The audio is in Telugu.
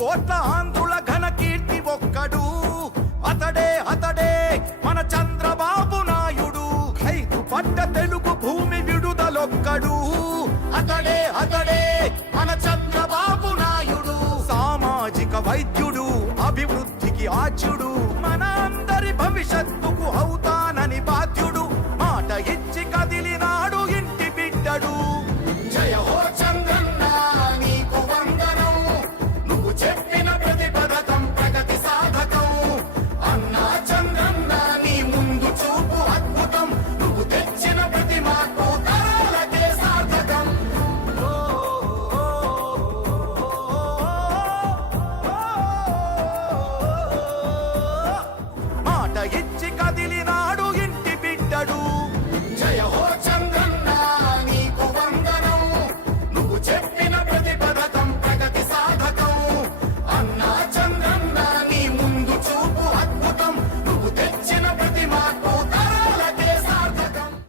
కోట్ల ఆంధ్రుల ఘన కీర్తి ఒక్కడు, అతడే అతడే మన చంద్రబాబు నాయుడు. ఖైదు పడ్డ తెలుగు భూమి విడుదలొక్కడు, అతడే